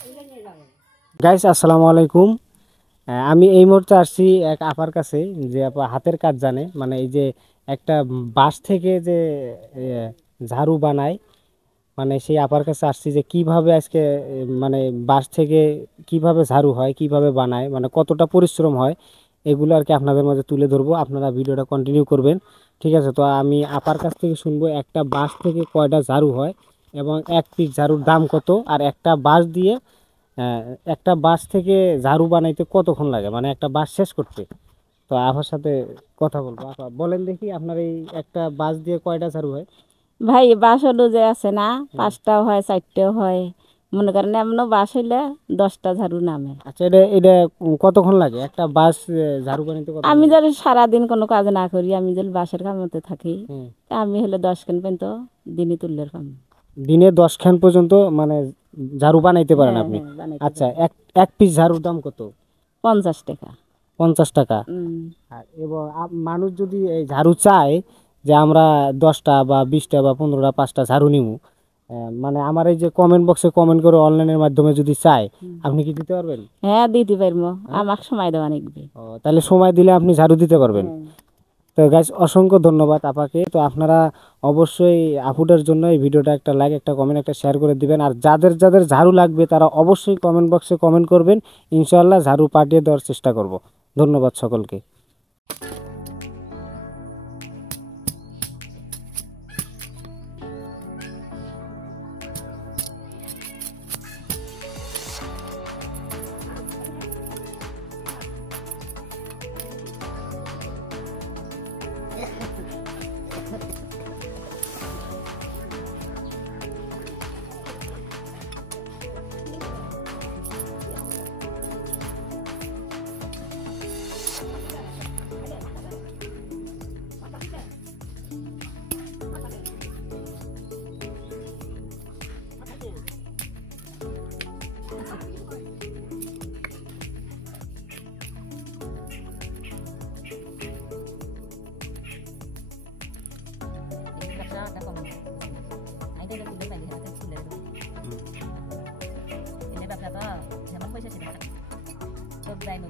Guys আসসালামু আলাইকুম। আমি এই মুহূর্তে আসছি এক আপার কাছে, যে আপা হাতের কাজ জানে, মানে এই যে একটা বাঁশ থেকে যে ঝাড়ু বানায়, মানে সেই আপার কাছে আসছি যে কিভাবে আজকে মানে বাঁশ থেকে কিভাবে ঝাড়ু হয়, কিভাবে বানায়, মানে কতটা পরিশ্রম হয়, এগুলো আর কি আপনাদের মাঝে তুলে ধরবো। আপনারা ভিডিওটা কন্টিনিউ করবেন, ঠিক আছে? তো আমি আপার কাছ থেকে শুনবো একটা বাঁশ থেকে কয়টা ঝাড়ু হয়, এবং এক পিস ঝাড়ুর দাম কত, আর একটা বাঁশ দিয়ে আহ, একটা বাঁশ থেকে ঝাড়ু বানাইতে কতক্ষণ লাগে, মানে একটা বাঁশ শেষ করতে। তো আপার সাথে কথা বলবো। আপা বলেন দেখি, আপনার এই একটা বাঁশ দিয়ে কয়টা ঝাড়ু হয়? ভাই বাঁশ হলো যে আছে না, হুম। 5টাও হয় 4টেও হয়। মনে করেন এমনও বাঁশ হইলে 10টা ঝাড়ু নামে। আচ্ছা, এটা এটা কতক্ষণ লাগে একটা বাঁশ ঝাড়ু বানাইতে, কতক্ষণ আমি লাগে? যদি সারাদিন কোনো কাজ না করি, আমি যদি বাঁশের কামতে থাকি, হুম। তা আমি হলে 10 খান পর্যন্ত দিনই তুললের কাম। দিনে 10 খান পর্যন্ত মানে ঝাড়ু বানাইতে পারেন হ্যাঁ আপনি? হ্যাঁ, বানাইতে আচ্ছা, পারি। এক এক পিস ঝাড়ুর দাম কত? 50 টাকা। 50 টাকা। উম, আর এবং মানুষ যদি এই ঝাড়ু চায় যে আমরা 10টা বা 20টা বা 15টা 5টা ঝাড়ু নিবো, মানে আমার এই যে কমেন্ট বক্সে কমেন্ট করে অনলাইনের মাধ্যমে যদি চায়, হুম। আপনি কি দিতে পারবেন? হ্যাঁ, দিতে পারবো। হ্যাঁ। আমাকে সময় দেওয়া লাগবে। ও, তাহলে সময় দিলে আপনি ঝাড়ু দিতে পারবেন। হ্যাঁ। তো গাইস, অসংখ্য ধন্যবাদ আপাকে। তো আপনারা অবশ্যই আপুটার জন্য এই ভিডিওটা একটা লাইক, একটা কমেন্ট, একটা শেয়ার করে দিবেন। আর যাদের যাদের ঝাড়ু লাগবে তারা অবশ্যই কমেন্ট বক্সে কমেন্ট করবেন, ইনশাআল্লাহ ঝাড়ু পাঠিয়ে দেওয়ার চেষ্টা করব। ধন্যবাদ সকলকে। ini berapa? Zaman kau sih sih, tak, kau berani